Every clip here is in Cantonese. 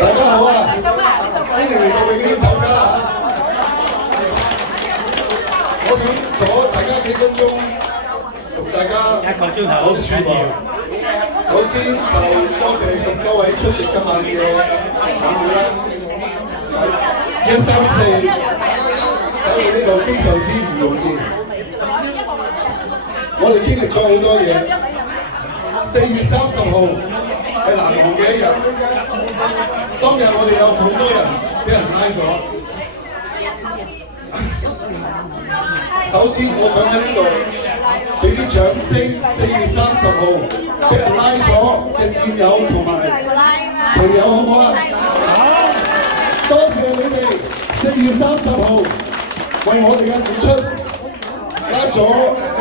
大家好啊！歡迎嚟到永興酒家啊！我想阻大家幾分鐘，同大家講啲説話。首先就多謝咁多位出席今晚嘅晚會啦。134走到呢度非常之唔容易，我哋經歷咗好多嘢。4月30號係難忘嘅一日，當日我哋有好多人俾人拉咗。首先，我想喺呢度俾啲掌聲，4月30號俾人拉咗嘅戰友同埋朋友，好唔好啊？多謝你哋4月30號為我哋嘅付出，拉咗嗰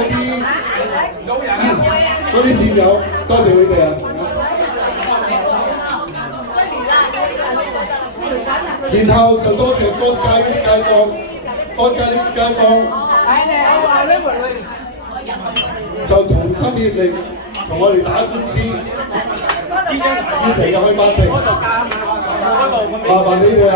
啲戰友，多謝你哋啊！然後就多謝科街嗰啲街坊，科街啲街坊就同心協力同我哋打官司，要成日去法庭，麻煩你哋啊！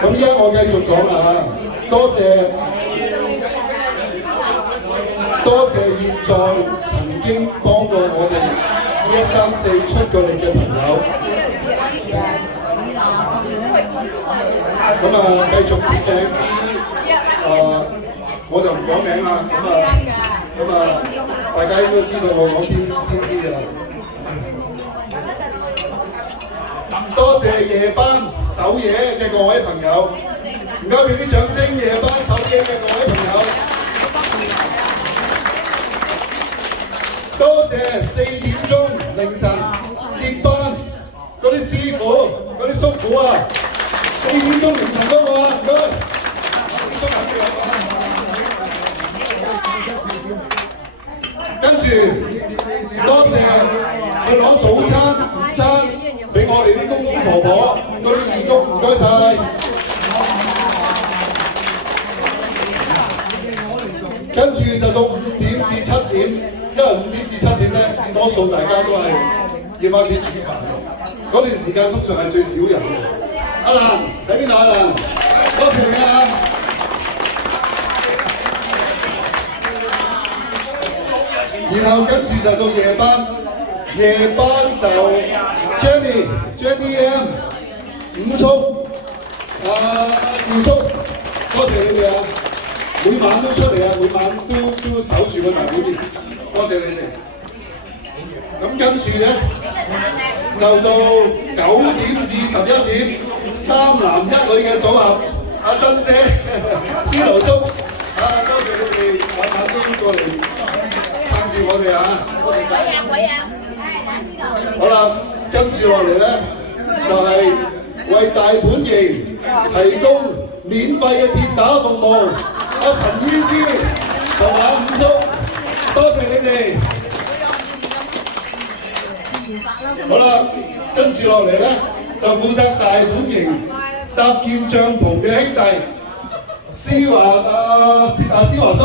咁依家我繼續講啦，多謝現在曾經幫過我哋134出過嚟嘅朋友。咁啊，繼續點名我就唔講名啦。咁啊，大家應該知道我講邊啲㗎啦。多謝夜班守夜嘅各位朋友，唔該俾啲掌聲！夜班守夜嘅各位朋友，多謝4點鐘凌晨接班嗰啲師傅、嗰啲叔父啊，4點鐘凌晨嗰個啊，唔該。跟住多謝去攞早餐、午餐俾我哋啲公公婆婆、嗰啲義工，唔該晒。跟住就到5點至7點，因為5點至7點咧，多數大家都係要翻屋企煮飯，嗰段時間通常係最少人嘅。阿蘭喺邊度？阿蘭，多謝你啊！然後跟住就到夜班就 Jenny M、五叔、趙叔，多謝你哋啊！每晚都出嚟啊，每晚都守住個大本營，多謝你哋。咁跟住咧就到9點至11點，3男1女嘅組合，阿珍姐、司徒叔，多謝你哋晚晚都過嚟撐住我哋啊！好啦，跟住落嚟咧就係為大本營提供免費嘅鐵打服務。阿陳醫師同埋阿五叔，多謝你哋。好啦，跟住落嚟咧，就負責大本營搭建帳篷嘅兄弟，思華叔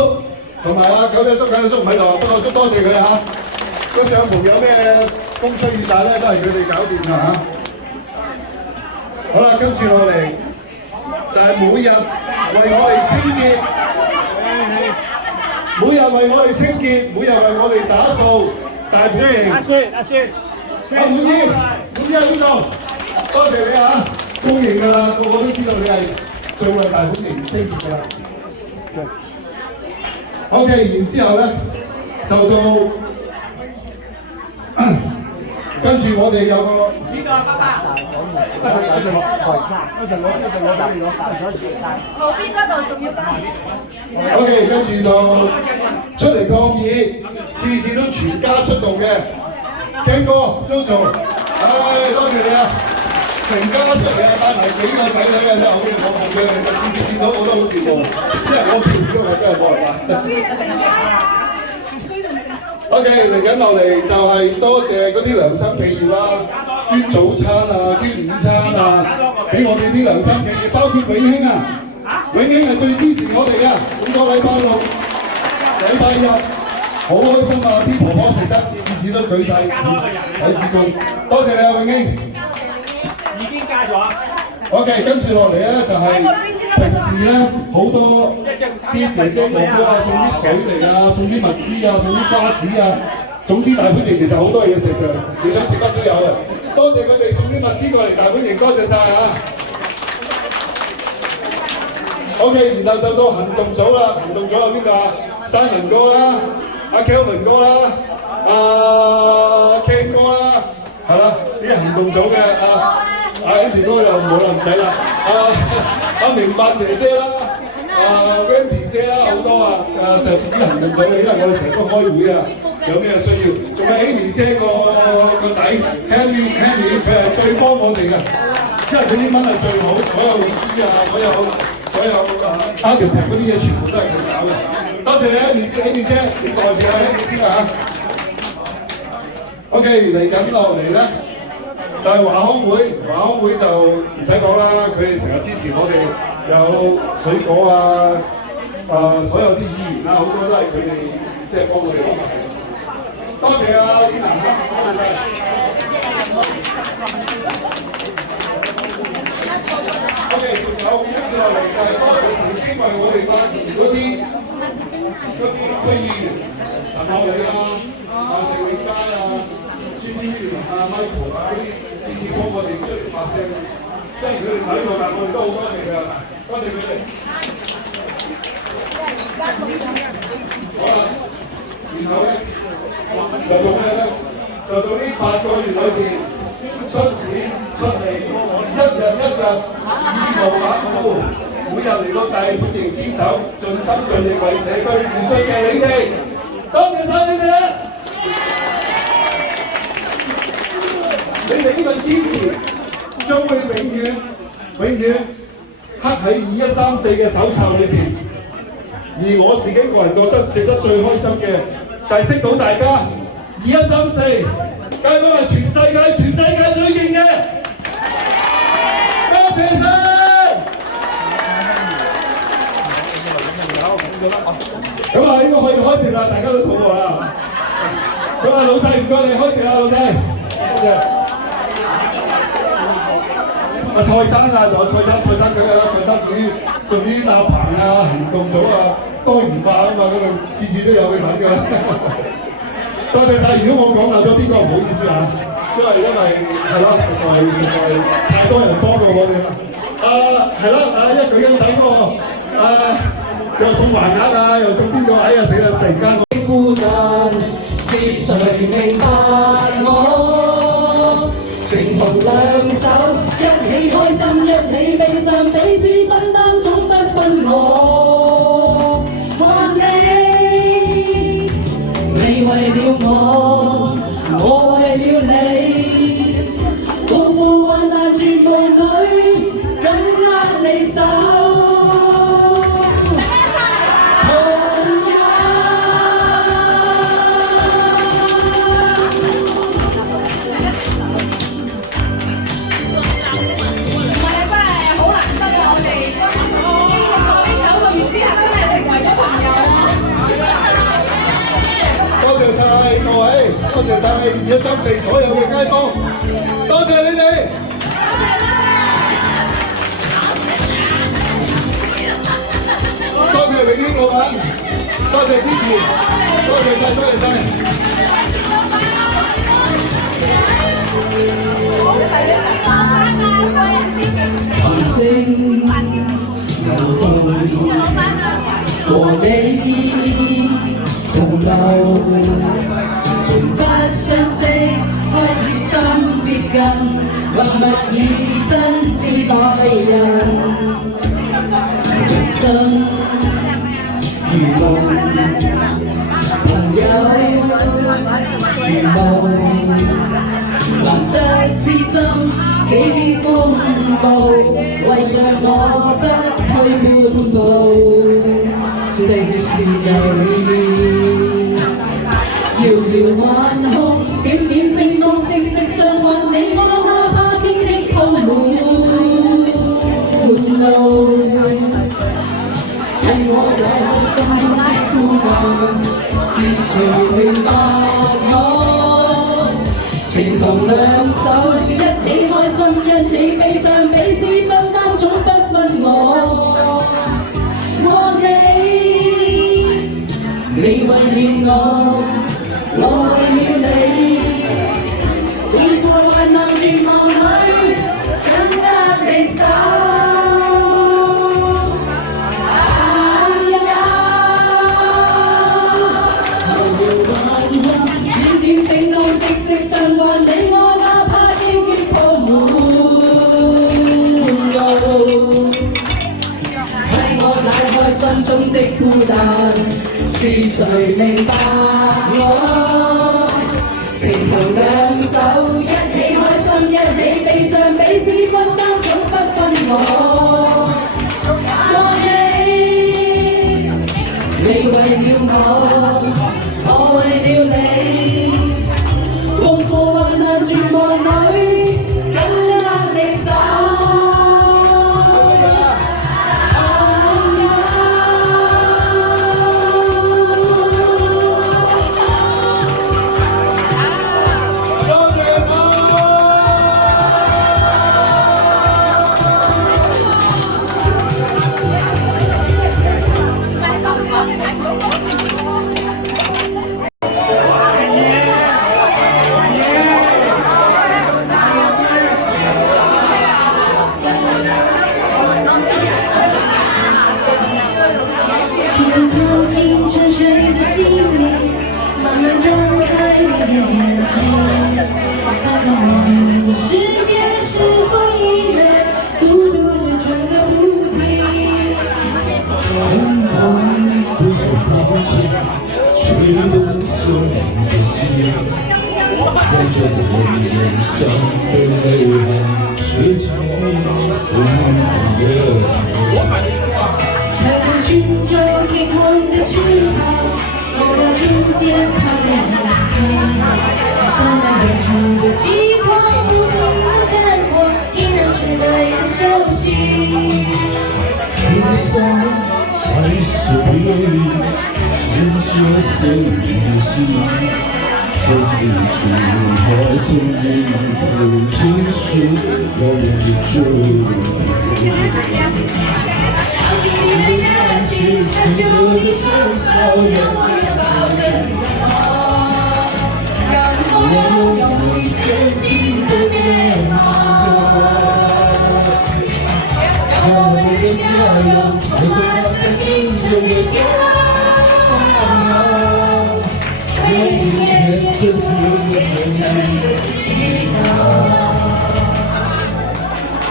同埋阿九仔叔唔喺度，不過都多謝佢嚇。個帳篷有咩風吹雨打咧，都係佢哋搞掂㗎嚇。好啦，跟住落嚟就係每日為我哋清潔。每日為我哋清潔，每日為我哋打掃大本營。阿滿姨喺邊度？多謝你啊！公認㗎啦，個個都知道你係最為大本營清潔㗎啦。OK， 然之後咧就到跟住我哋有個呢個爸爸，一陣攞俾你攞。後邊嗰度仲要加。OK， 跟住到出嚟抗議，次次都全家出動嘅 Ken 哥、Jojo， 多謝你啊！成家出嚟啊，帶埋幾個仔女嘅啫，好嘅，我望住你，次次見到我都好羨慕，因為我見唔到我真係冇辦法。OK， 嚟緊落嚟就係多謝嗰啲良心企業啦，捐早餐啊、捐午餐啊，俾我哋啲良心企業，包括永興啊，永興係最支持我哋㗎，每個禮拜六禮拜日好開心啊！啲婆婆食得次次都舉晒手指公，多謝你啊，永英。已經加咗。OK， 跟住落嚟咧就係、平時咧好多啲姐姐哥哥啊送啲水嚟啊，送啲物資啊，送啲瓜子啊，總之大本營其實好多嘢食㗎，你想食乜都有啊！多謝佢哋送啲物資過嚟大本營，多謝晒啊！ OK， 然後就到行動組啦。行動組有邊個啊 ？Simon 哥啦，阿 Kelvin 哥啦，阿 Ken 哥啦，係啦，呢啲行動組嘅阿 Andy 哥就冇啦，唔使啦。阿明白姐姐啦，Wendy 姐啦，好多啊。就屬於行動組嘅，因為我哋成日都開會啊，有咩需要，仲有 Amy 姐個仔 Henry， 佢係最幫我哋嘅，因為佢英文係最好，所有老師啊，所有 architect 嗰啲嘢全部都係佢搞嘅。多謝你啊，Amy 姐，你袋住啊，Amy 先啊。OK， 嚟緊落嚟咧，就係華康會，華康會就唔使講啦，佢哋成日支持我哋，有水果啊，所有啲議員啦，好多都係佢哋即係幫我哋攞埋。多謝啊，Lina，多謝晒。OK， 仲有跟住落嚟就係多謝曾經為我哋發言嗰啲區議員，陳學禮啊、鄭永佳啊、Jimmy William 啊、Michael 啊嗰啲，次次幫我哋出嚟發聲。雖然佢哋唔喺度，但我哋都好多謝佢，多謝佢哋。好啦，然後咧就到咩咧？就到呢8個月裏邊。出錢出力，一日義無反顧，每日嚟到大本營堅守，盡心盡力為社區付出嘅你哋，多謝晒你哋啊！你哋呢份堅持將會永遠刻喺2134嘅手冊裏邊。而我自己個人覺得值得最開心嘅就係識到大家2134。街坊係全世界最勁嘅，多謝晒！咁啊，應該可以開席啦，大家都肚餓啦。咁啊，老細唔該你開席啦，老細，多謝。蔡生啊，仲有蔡生佢啊，蔡生屬於阿鵬啊、行動組啊、多元化啊嘛，嗰度次次都有佢份㗎啦。多謝晒！如果我講漏咗邊個，唔好意思啊，因為係咯，實在太多人幫到我哋啦。係啦，一舉一手喎，又送橫額啊，又送邊個？哎呀死啦！突然間我孤單，是誰明白我？情同兩手，一起開心，一起悲傷，彼此分擔，總不分我。你為了我為了你，共赴患難絕望裏，緊握你手。多謝晒2134所有嘅街坊，多謝你哋，多謝永英老闆，多謝支持，多謝晒，多謝晒。繁星流動和你同流。從不相識開始心接近，或勿以真摯待人。人生如夢，朋友如夢，難得知心幾經風暴，為上我不退半步，正是你。遙遙晚空，點點星光，息息相關。你我哪怕經歷途滿路，替我解開心中的孤單。是誰明白我？情同兩手，一起開心，一起悲傷，彼此分擔，總不分我。我你為了我為了你，共赴患難絕望裏，緊握你手。償還你我，哪怕天擊破滿路，替我解開心中的孤單，是誰明白我？情同兩手，一起開心，一起悲傷，彼此分擔，總不分我。你為了我為了你。共赴患難絕望裏，緊握你手。多謝晒。轻轻敲醒沉睡的心灵，慢慢睁开你的眼睛，看看外面的世界是否依然孤独地转个不停。天空不再放晴，吹动所有的心，看着我脸上的泪痕，吹成风的抬头寻找天空的翅膀，偶然出现它的眼睛，等待远处的极光不停的战火，依然存在的消息。路上还是不用力，牵着所有的心，靠近处还曾一口结束遥远的祝福。靠近你的热情，伸出你双手，让我拥抱着你的梦，让我拥有你真心的面孔。让我们的笑容充满着清澈的骄傲，为你面前付出虔诚的祈祷。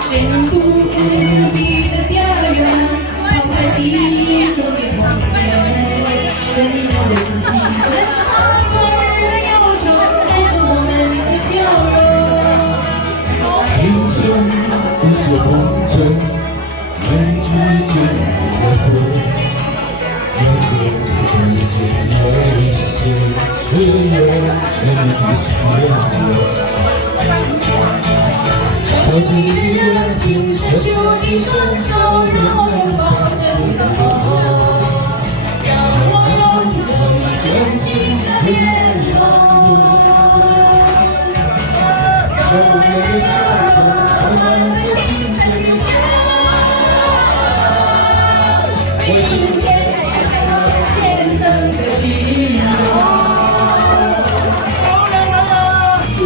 谁能辜负自己的家园？抛开地中的谎言，谁能为自己奔跑昨日的忧愁，带着我们的笑容？青春不做红尘，人之间的魂，要做不见来世，只有你的思念。靠近你的热情，伸出你双手，让我拥抱着你的梦，让我拥有你真心的面容。让我们的笑容充满了清澈的骄傲，为今天虔诚的祈祷。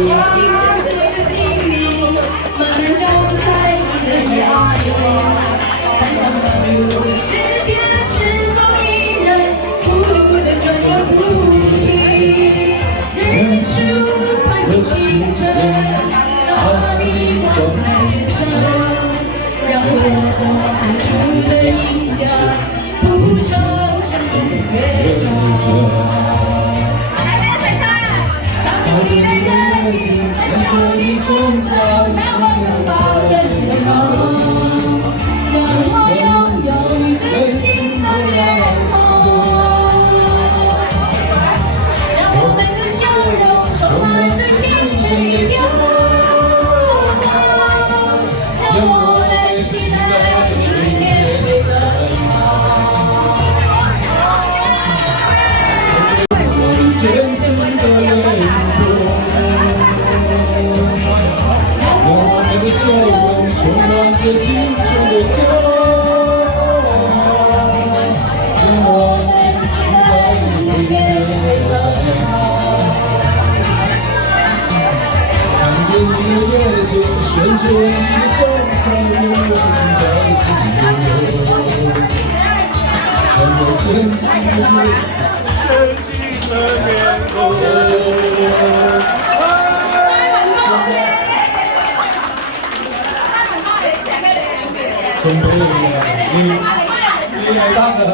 我听城市的心灵，慢慢张开你的眼睛，看看保留的世界是否依然孤独地转个不停。日出唤醒清晨，到你送俾你啊！你係得㗎。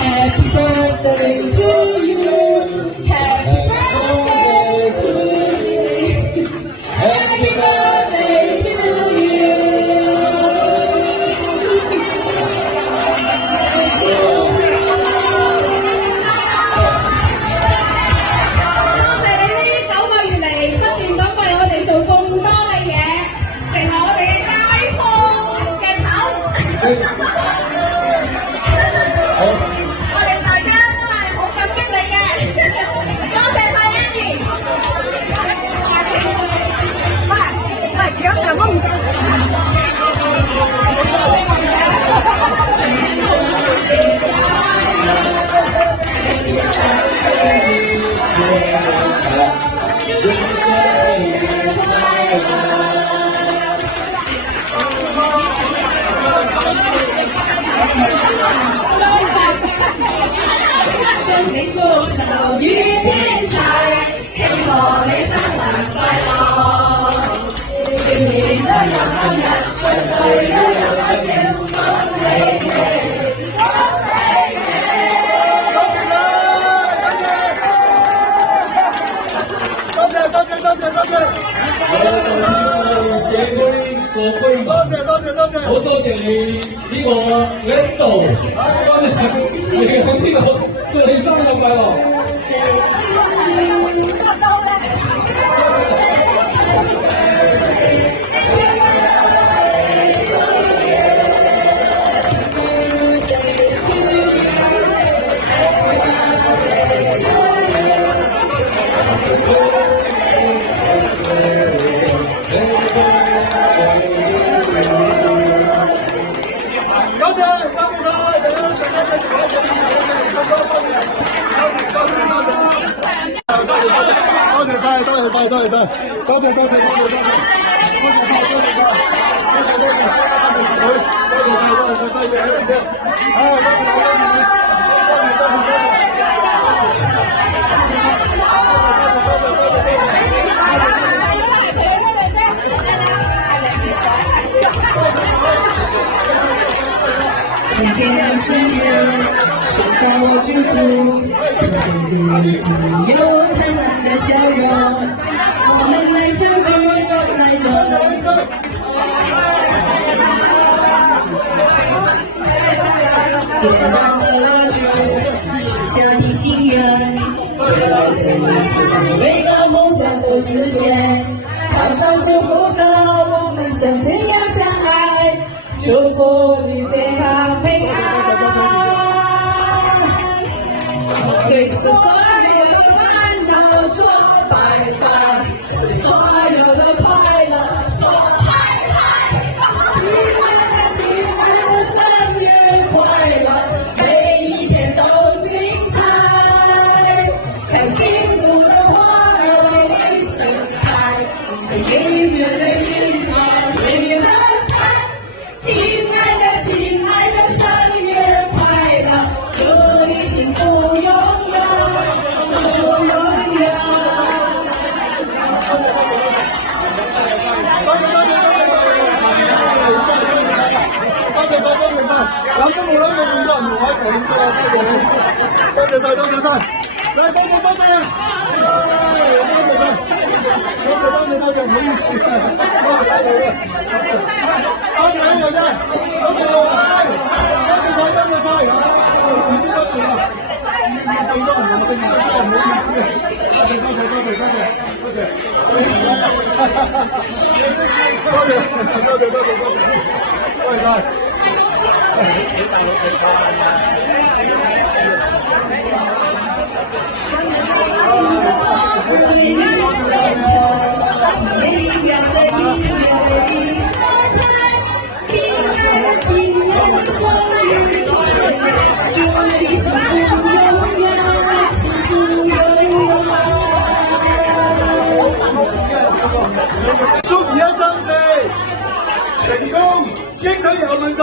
Happy birthday to you. Happy birthday to you. Happy birthday to you. 多謝你呢9個月嚟不斷咁為我哋做咁多嘅嘢，成為我哋嘅街坊嘅頭。我哋大家都係好感激你嘅，多謝晒 Andy。喂，搶場都唔得。你福壽與天齊，希望你生日快樂，年年都有今日，歲歲都有今日，恭喜你，恭喜你！多謝。社區個居民，好多謝你呢個領導，今日你喺呢度祝你生日快樂。今天的生日，收到我祝福，你的日子有灿烂的笑容，我们来相聚，来着。点燃了蜡烛，许下你心愿，未来的日子，每个梦想都实现。唱上祝福歌，我们像这样相爱，祝福你健康平安。对所有的烦恼说拜拜，对所有的快乐说嗨嗨。今晚的生日快乐，每一天都精彩，让幸福的花为你盛开，里面的樱花为你喝彩。亲爱的，生日快乐，祝你幸福永远，永远。咁都冇諗過咁多人同我一齊咁多謝晒，多謝晒，嚟多謝，唔好意思，祝你一生成功，擊退遊民黨。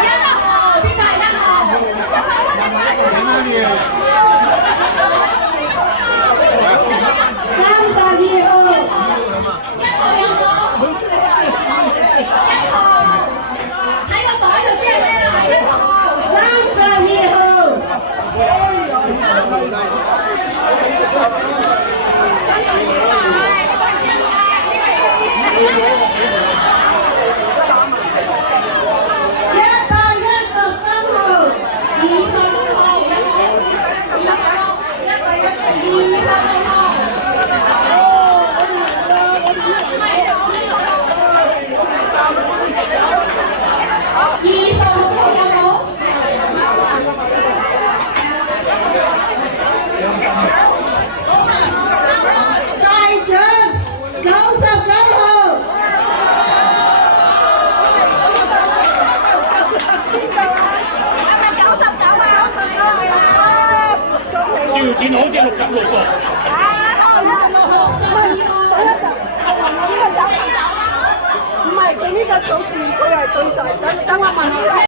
1號邊個係1號？轉好似66喎。唔係佢呢個數字，佢係對齊。等我問下。